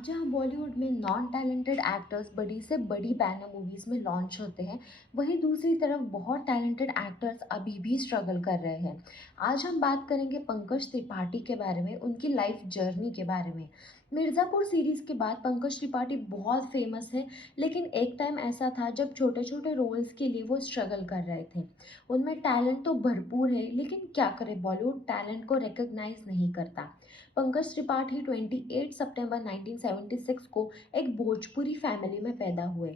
अब जहाँ बॉलीवुड में नॉन टैलेंटेड एक्टर्स बड़ी से बड़ी बैनर मूवीज में लॉन्च होते हैं, वहीं दूसरी तरफ बहुत टैलेंटेड एक्टर्स अभी भी स्ट्रगल कर रहे हैं। आज हम बात करेंगे पंकज त्रिपाठी के बारे में, उनकी लाइफ जर्नी के बारे में। मिर्ज़ापुर सीरीज़ के बाद पंकज त्रिपाठी बहुत फेमस है, लेकिन एक टाइम ऐसा था जब छोटे छोटे रोल्स के लिए वो स्ट्रगल कर रहे थे। उनमें टैलेंट तो भरपूर है, लेकिन क्या करें, बॉलीवुड टैलेंट को रिकॉग्नाइज नहीं करता। पंकज त्रिपाठी 28 सितंबर 1976 को एक भोजपुरी फैमिली में पैदा हुए।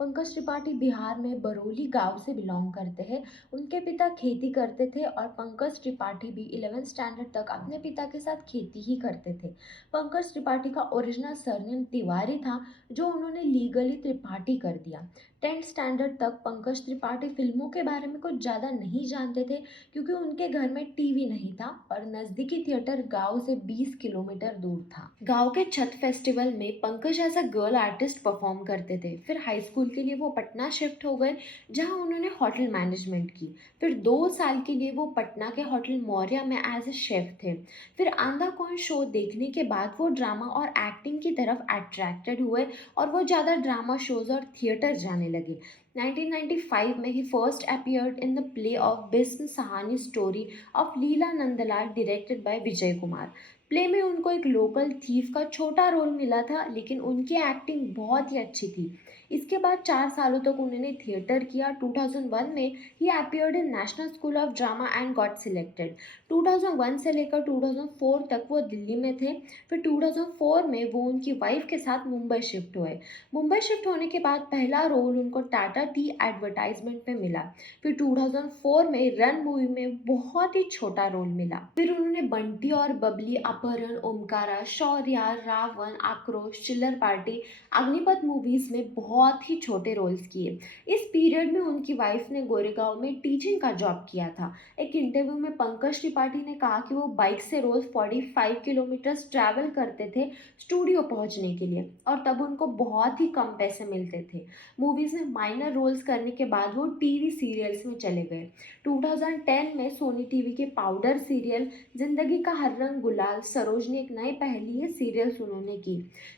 पंकज त्रिपाठी बिहार में बरौली गांव से बिलोंग करते हैं। उनके पिता खेती करते थे और पंकज त्रिपाठी भी 11th स्टैंडर्ड तक अपने पिता के साथ खेती ही करते थे। पंकज त्रिपाठी का ओरिजिनल सरनेम तिवारी था, जो उन्होंने लीगली त्रिपाठी कर दिया। 10th स्टैंडर्ड तक पंकज त्रिपाठी फिल्मों के बारे में कुछ ज़्यादा नहीं जानते थे, क्योंकि उनके घर में टीवी नहीं था और नज़दीकी थिएटर गांव से 20 किलोमीटर दूर था। गांव के छठ फेस्टिवल में Pankaj as a girl artist perform करते थे। फिर हाई स्कूल के लिए वो पटना शिफ्ट हो गए, जहां उन्होंने होटल मैनेजमेंट की। फिर 2 साल के लिए वो पटना के होटल मौर्या में एज ए शेफ थे। फिर आंधा कौन शो देखने के बाद वो ड्रामा और एक्टिंग की तरफ अट्रैक्टेड हुए और वो ज़्यादा ड्रामा शोज और थिएटर जाने लगे। 1995 में ही first appeared in the play of Bhisham Sahni story of Leela Nandlal directed by Vijay Kumar. Play में उनको एक लोकल थीफ का छोटा रोल मिला था, लेकिन उनकी एक्टिंग बहुत ही अच्छी थी। इसके बाद 4 सालों तक उन्होंने थिएटर किया। 2001 में ही appeared in National School of Drama and got selected. 2001 से लेकर 2004 तक वो दिल्ली में थे। फिर 2004 में वो उनकी वाइफ के साथ मुंबई शिफ्ट हुए। मुंबई शिफ्ट होने के बाद पहला रोल उनको टाटा टी एडवर्टाइजमेंट में मिला। फिर 2004 में रन मूवी में बहुत ही छोटा रोल मिला। फिर उन्होंने बंटी और बबली, अपहरण, ओमकारा, शौर्या, रावण, आक्रोश, चिल्लर पार्टी, अग्निपथ मूवीज में बहुत ही छोटे रोल्स किए। इस पीरियड में उनकी वाइफ ने गोरेगांव में टीचिंग का जॉब किया था। एक इंटरव्यू में पंकज त्रिपाठी ने कहा कि वो बाइक से रोज 45 किलोमीटर ट्रैवल करते थे स्टूडियो पहुंचने के लिए, और तब उनको बहुत ही कम पैसे मिलते थे। मूवीज में माइनर रोल्स करने के बाद वो टीवी सीरियल्स में चले गए। 2010 में सोनी टीवी के पाउडर सीरियल जिंदगी का हर रंग गुलाल, सरोजनी एक नई पहेली, ये सीरियल्स उन्होंने की।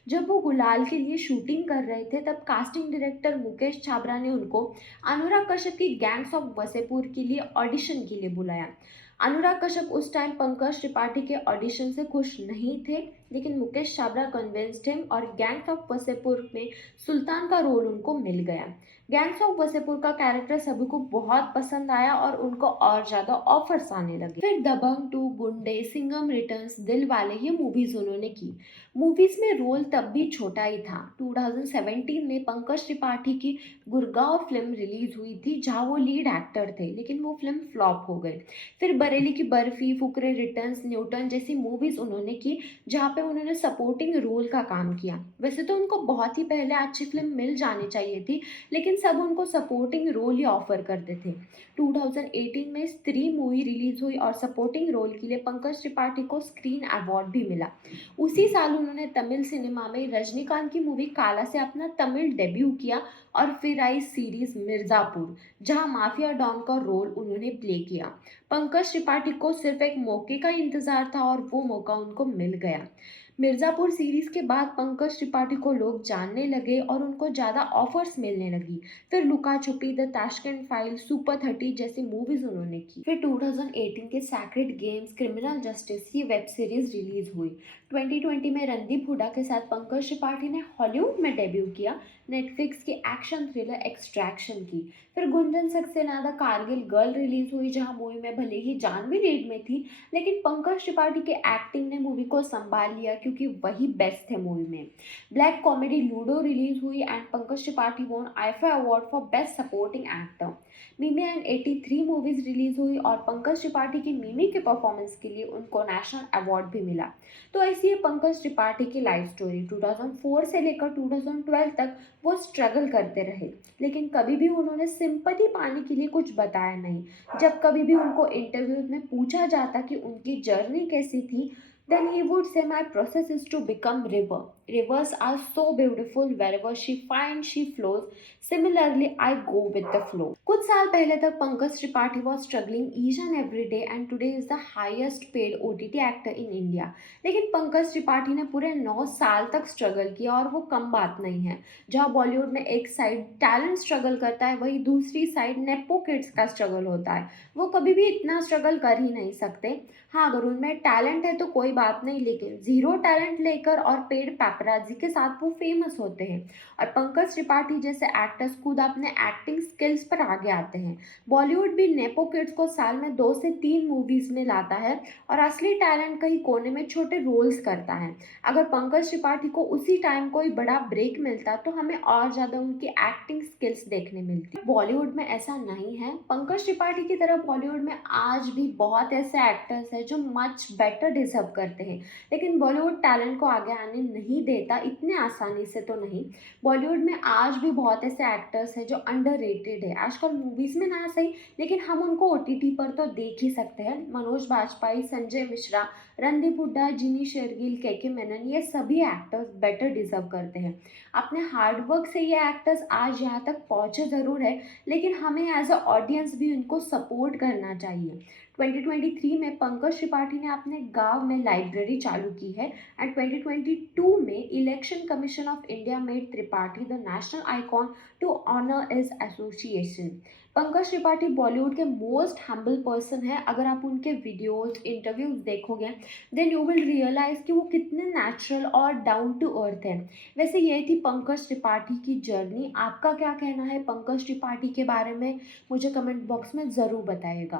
जब वो गुलाल के लिए शूटिंग कर रहे थे, तब कास्टिंग डायरेक्टर मुकेश छाबरा ने उनको अनुराग कश्यप की गैंग्स ऑफ वसेपुर के लिए ऑडिशन के लिए बुलाया। अनुराग कश्यप उस टाइम पंकज त्रिपाठी के ऑडिशन से खुश नहीं थे, लेकिन मुकेश छाबरा कन्विंस्ड हिम और गैंग्स ऑफ वसेपुर में सुल्तान का रोल उनको मिल गया। गैंग्स ऑफ वसेपुर का कैरेक्टर सभी को बहुत पसंद आया और उनको और ज्यादा ऑफर्स आने लगे। फिर दबंग 2, गुंडे, सिंघम रिटर्न्स, दिल वाले, ये मूवीज उन्होंने की। मूवीज में रोल तब भी छोटा ही था। 2017 में पंकज त्रिपाठी की गुड़गांव फिल्म रिलीज हुई थी, जहां वो लीड एक्टर थे, लेकिन वो फिल्म फ्लॉप हो गई। फिर बरेली की बर्फी, फुकरे रिटर्न्स, न्यूटन जैसी मूवीज उन्होंने की, जहाँ पे उन्होंने सपोर्टिंग रोल का काम किया। वैसे तो उनको बहुत ही पहले अच्छी फिल्म मिल जानी चाहिए थी, लेकिन सब उनको सपोर्टिंग रोल ही ऑफर करते थे। 2018 में स्त्री मूवी रिलीज हुई और सपोर्टिंग रोल के लिए पंकज त्रिपाठी को स्क्रीन अवार्ड भी मिला। उसी साल उन्होंने तमिल सिनेमा में रजनीकांत की मूवी काला से अपना तमिल डेब्यू किया, और फिर आई सीरीज मिर्जापुर, जहां माफिया डॉन का रोल उन्होंने प्ले किया। पंकज त्रिपाठी को सिर्फ एक मौके का इंतजार था और वो मौका उनको मिल गया। मिर्ज़ापुर सीरीज के बाद पंकज त्रिपाठी को लोग जानने लगे और उनको ज़्यादा ऑफर्स मिलने लगी। फिर लुका छुपी, द ताशकंद फाइल, सुपर 30 जैसी मूवीज उन्होंने की। फिर 2018 के सैक्रेड गेम्स, क्रिमिनल जस्टिस, ये वेब सीरीज रिलीज हुई। 2020 में रणदीप हुड्डा के साथ पंकज त्रिपाठी ने हॉलीवुड में डेब्यू किया, नेटफ्लिक्स की एक्शन थ्रिलर एक्सट्रैक्शन की। फिर Gunjan Saxena the Kargil girl release हुई, जहां मूवी में भले ही जानवी लीड में थी, लेकिन पंकज त्रिपाठी के एक्टिंग ने मूवी को संभाल लिया, क्योंकि वही बेस्ट थे मूवी में। ब्लैक कॉमेडी लूडो रिलीज हुई and Pankaj Tripathi won IIFA award for best supporting actor. Mimi and 83 movies release हुई और पंकज त्रिपाठी की मिमी के परफॉर्मेंस के लिए उनको नेशनल अवार्ड भी मिला। तो ऐसी है पंकज त्रिपाठी की लाइफ स्टोरी। 2004 से लेकर 2012 तक वो स्ट्रगल करते रहे, लेकिन कभी भी उन्होंने सिंपैथी पाने के लिए कुछ बताया नहीं। जब कभी भी उनको इंटरव्यू में पूछा जाता कि उनकी जर्नी कैसी थी, then he would say my process is to become river. rivers are so beautiful wherever she finds she flows. Similarly, I go with the flow. कुछ साल पहले तक Pankaj Tripathi was struggling each and every day and today is the highest paid OTT actor in India. लेकिन पंकज त्रिपाठी ने पूरे 9 साल तक struggle किया और वो कम बात नहीं है। जहाँ बॉलीवुड में एक साइड टैलेंट स्ट्रगल करता है, वही दूसरी साइड नेपो किड्स का स्ट्रगल होता है। वो कभी भी इतना स्ट्रगल कर ही नहीं सकते। हाँ, अगर उनमें टैलेंट है तो कोई बात नहीं, लेकिन ज़ीरो टैलेंट लेकर और पेड पैपराज़ी के साथ वो फेमस होते हैं। और पंकज त्रिपाठी जैसे एक्टर्स खुद अपने एक्टिंग स्किल्स पर आगे आते हैं। बॉलीवुड भी नेपो किड्स को साल में 2 से 3 मूवीज़ में लाता है और असली टैलेंट कहीं कोने में छोटे रोल्स करता है। अगर पंकज त्रिपाठी को उसी टाइम कोई बड़ा ब्रेक मिलता तो हमें और ज़्यादा उनकी एक्टिंग स्किल्स देखने मिलती। बॉलीवुड में ऐसा नहीं है। पंकज त्रिपाठी की तरह बॉलीवुड में आज भी बहुत ऐसे एक्टर्स हैं जो मच बेटर डिजर्व करते हैं, लेकिन बॉलीवुड टैलेंट को आगे आने नहीं देता, इतने आसानी से तो नहीं। बॉलीवुड में आज भी बहुत ऐसे एक्टर्स हैं जो अंडररेटेड है। आजकल मूवीज़ में ना सही, लेकिन हम उनको OTT पर तो देख ही सकते हैं। मनोज बाजपेयी, संजय मिश्रा, रणदीप हुड्डा, जिनी शेरगिल, के मेनन, ये सभी एक्टर्स बेटर डिजर्व करते हैं। अपने हार्डवर्क से ये एक्टर्स आज यहाँ तक पहुँचे ज़रूर है, लेकिन हमें एज अ ऑडियंस भी उनको सपोर्ट करना चाहिए। 2023 में पंकज त्रिपाठी ने अपने गांव में लाइब्रेरी चालू की है एंड 2022 में election commission of India made Tripathi the national icon to honour his association. Pankaj Tripathi Bollywood के मोस्ट हम्बल पर्सन है। अगर आप उनके वीडियोस, इंटरव्यूज देखोगे देन यू विल रियलाइज कि वो कितने नेचुरल और डाउन टू अर्थ है। वैसे ये थी पंकज त्रिपाठी की जर्नी। आपका क्या कहना है पंकज त्रिपाठी के बारे में, मुझे कमेंट बॉक्स में ज़रूर बताइएगा।